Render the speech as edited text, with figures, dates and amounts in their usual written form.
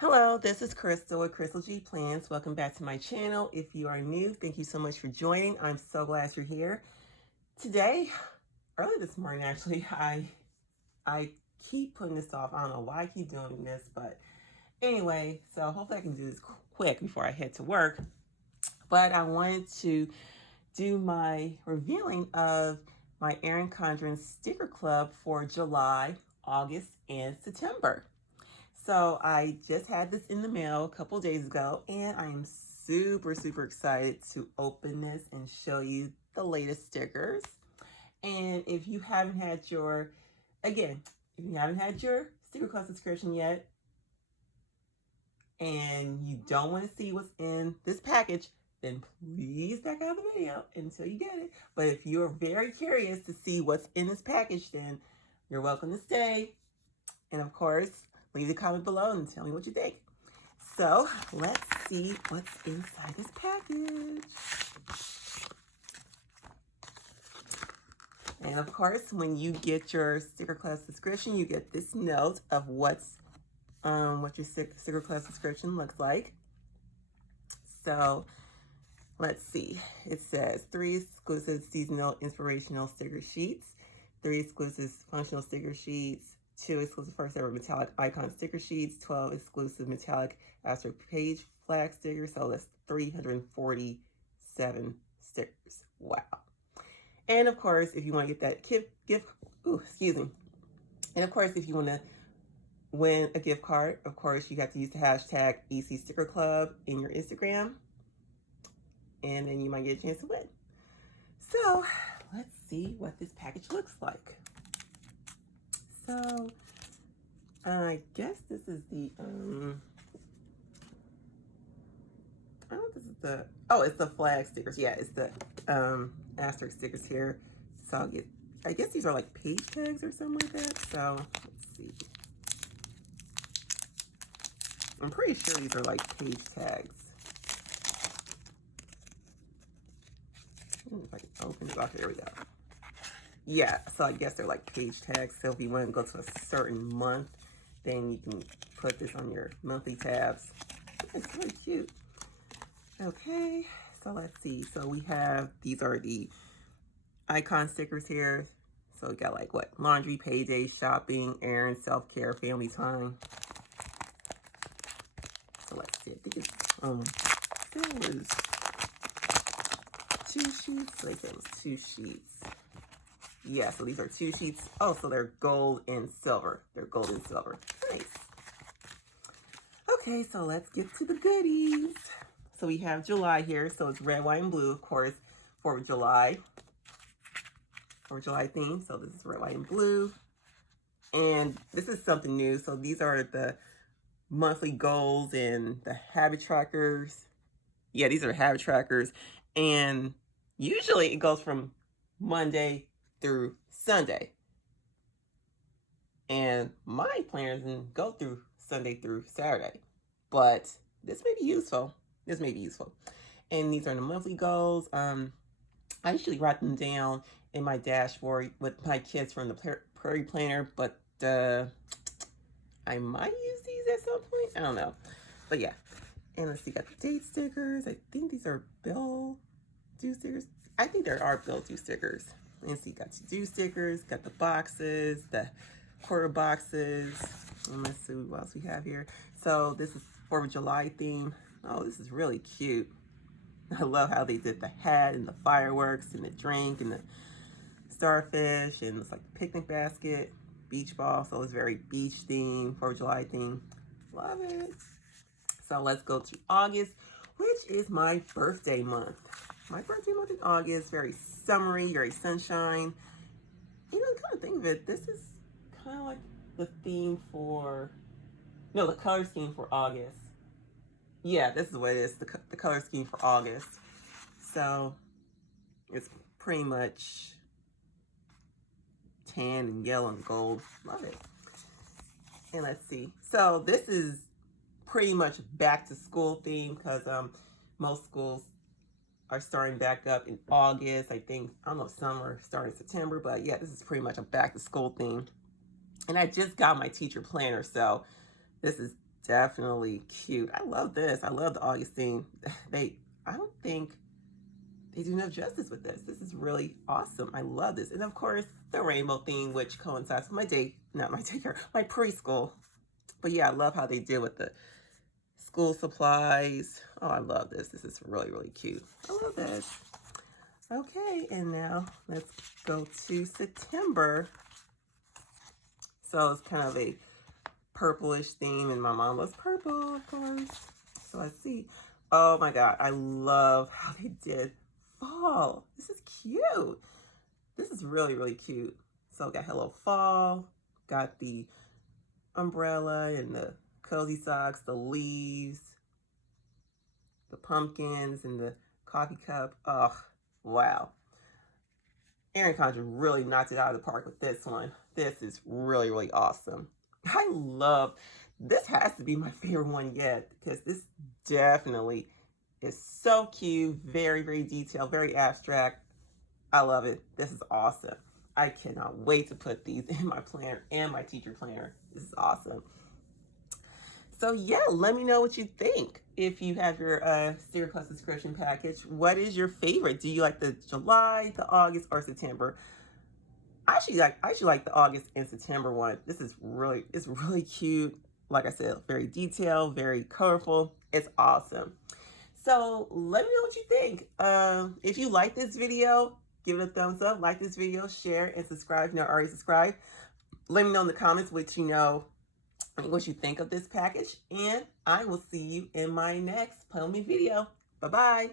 Hello, this is Crystal with Crystal G Plans. Welcome back to my channel. If you are new, thank you so much for joining. I'm so glad you're here. Today, early this morning actually, I keep putting this off. I don't know why I keep doing this, but anyway, so hopefully I can do this quick before I head to work. But I wanted to do my revealing of my Erin Condren sticker club for July, August, and September. So I just had this in the mail a couple days ago, and I am super excited to open this and show you the latest stickers. And if you haven't had your, again, if you haven't had your sticker club subscription yet, and you don't want to see what's in this package, then please back out of the video until you get it. But if you're very curious to see what's in this package, then you're welcome to stay. And of course, leave a comment below and tell me what you think. So let's see what's inside this package. And of course, when you get your sticker club subscription, you get this note of what your sticker club subscription looks like. So let's see. It says 3 exclusive seasonal inspirational sticker sheets, 3 exclusive functional sticker sheets, 2 exclusive first ever metallic icon sticker sheets, 12 exclusive metallic asterisk page flag stickers. So that's 347 stickers. Wow. And of course, if you want to get that gift, and of course, if you want to win a gift card, of course, you have to use the hashtag EC Sticker Club in your Instagram, and then you might get a chance to win. So let's see what this package looks like. So I guess this is the I don't know if this is the, oh, it's the flag stickers. Yeah, it's the asterisk stickers here. So I guess these are like page tags or something like that. So let's see. I'm pretty sure these are like page tags. If I can open it up, here we go. Yeah, so I guess they're like page tags. So if you want to go to a certain month, then you can put this on your monthly tabs. It's really cute. Okay, so let's see. So we have, these are the icon stickers here. So we got like what? Laundry, payday, shopping, errands, self-care, family time. So let's see. I think it's, there was 2 sheets. Like it was 2 sheets. Yeah, so these are 2 sheets. Oh, so they're gold and silver. They're gold and silver. Nice. Okay, so let's get to the goodies. So we have July here. So it's red, white, and blue, of course, for July. For July theme. So this is red, white, and blue. And this is something new. So these are the monthly goals and the habit trackers. Yeah, these are habit trackers. And usually it goes from Monday through Sunday. And my planners didn't go through Sunday through Saturday. But this may be useful. This may be useful. And these are the monthly goals. I usually write them down in my dashboard with my kids from the Prairie Planner, but I might use these at some point. I don't know. But yeah. And let's see, got the date stickers. I think these are bill due stickers. I think there are bill due stickers. And see, got the due stickers, got the boxes, the quarter boxes. And let's see what else we have here. So this is for July theme. Oh, this is really cute. I love how they did the hat and the fireworks and the drink and the starfish, and it's like the picnic basket, beach ball. So it's very beach theme, 4th of July theme. Love it. So let's go to August, which is my birthday month. My birthday month in August, very summery, very sunshine. You know, come to think of it, this is kind of like the theme for, no, the color scheme for August. Yeah, this is what it is, the color scheme for August. So it's pretty much tan and yellow and gold. Love it. And let's see. So this is pretty much back to school theme because most schools are starting back up in August. I think, I don't know, some are starting September, but yeah, this is pretty much a back to school theme. And I just got my teacher planner, so this is definitely cute. I love this. I love the August theme. I don't think they do enough justice with this. This is really awesome. I love this. And of course, the rainbow theme, which coincides with not my daycare, my preschool. But yeah, I love how they did with the school supplies. Oh, I love this. This is really, really cute. I love this. Okay, and now let's go to September. So it's kind of a purplish theme, and my mom loves purple, of course. So let's see. Oh my God, I love how they did fall. This is cute. This is really, really cute. So got Hello Fall, got the umbrella and the cozy socks, the leaves, the pumpkins, and the coffee cup. Oh, wow. Erin Condren really knocked it out of the park with this one. This is really, really awesome. I love, this has to be my favorite one yet, because this definitely is so cute, very, very detailed, very abstract. I love it. This is awesome. I cannot wait to put these in my planner and my teacher planner. This is awesome. So yeah, let me know what you think. If you have your Serial Plus subscription package, what is your favorite? Do you like the July, the August, or September? I actually like the August and September one. This is it's really cute. Like I said, very detailed, very colorful. It's awesome. So let me know what you think. If you like this video, give it a thumbs up, like this video, share, and subscribe if you're not already subscribed. Let me know in the comments what you think of this package, and I will see you in my next Pony video. Bye-bye.